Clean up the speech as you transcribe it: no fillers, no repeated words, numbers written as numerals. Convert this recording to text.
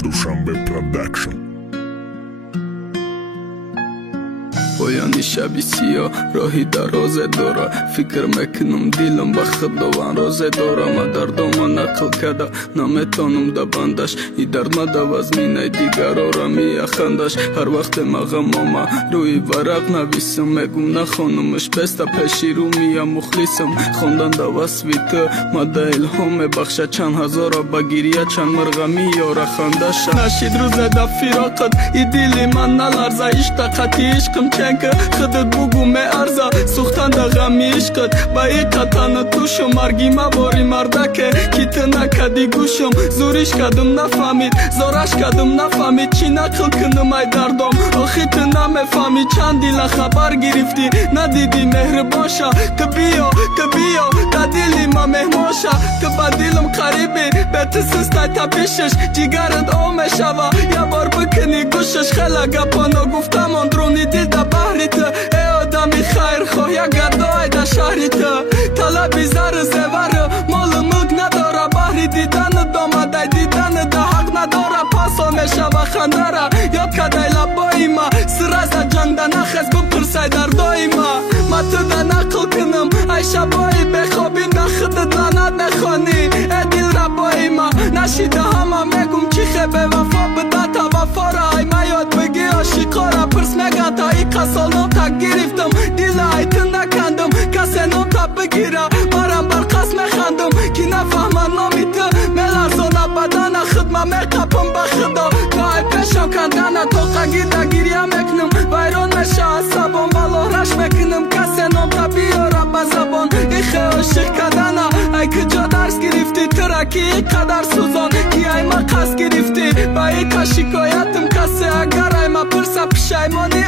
Dushanbe Production. پایانی شبی سیاه راهی دراز داره فکر میکنم دیلم به خداوند راز داره ما دردم نقل کرده نمیتونم دبندش ای درد مده از مینه دیگرا را میخندش هر وقت مغمام روی ورق نویسم میگم نخونمش بسته پیشی رو میم مخلصم خوندن دا وصفیت مده الهام بخشه چند هزار با گریه چند مرغمی یاره خندش نشید روز دا فراقت ای دیلی من نلرزه اشتاقتی عشقم که خودت بگو می ارزا سوختن دا غمی عشقت با ای قطعن توشم مرگی مباری مردکه کی تو نکدی گوشم زوریش کدم نفهمید زارش کدم نفهمید چی نقل کنم ای دردم آخی تو نمیفهمی چند دیل خبر گرفتی ندیدی مهربان شا که بیا دا دیلی ما مهمان شا که با دیلم قریبی به تسسته تا پیشش جیگرت آمه شوا یه بار بکنی گوشش خیلی گپانا گفتم اندرونی دیل دا بحری تو ای آدمی خیر خواه یا گردای دا شهری تو طلبی زر زور مال ملک نداره بحری دیدن دامده دیدن دا حق نداره پاسا میشه و خندره یاد کدای لبای ما سر از جنگ دا نخست بپرسای در دای ما تو دا نقل کنم ای شبایی بخوابی نخدت لعنت نخوانی ای دیل ربای ما نشیده همه میگم چی خبه وفا بده تا وفا را ای ما یاد بگی عاشقا پرس مگه تا ای قصال نو تا گرفتم دیل ایتن نکندم کسی نو تا بگیره بارم بر قصد میخندم کی نفهمه نامی تو ملرزانه بدن خدمه میقپم به خدا تا ای پیشم کندن تو قگیده گیریه میکنم بیرون میشه عصبان والله رش میکنم کسی نو تا بیاره به زبان ای خیلی عاشق کدنه ای کجا درس گرفتی ترکی ای قدر سوزان کی ای ما قصد گرفتی با ای که شکایتم کسی اگر ای ما پرسه پشیمانی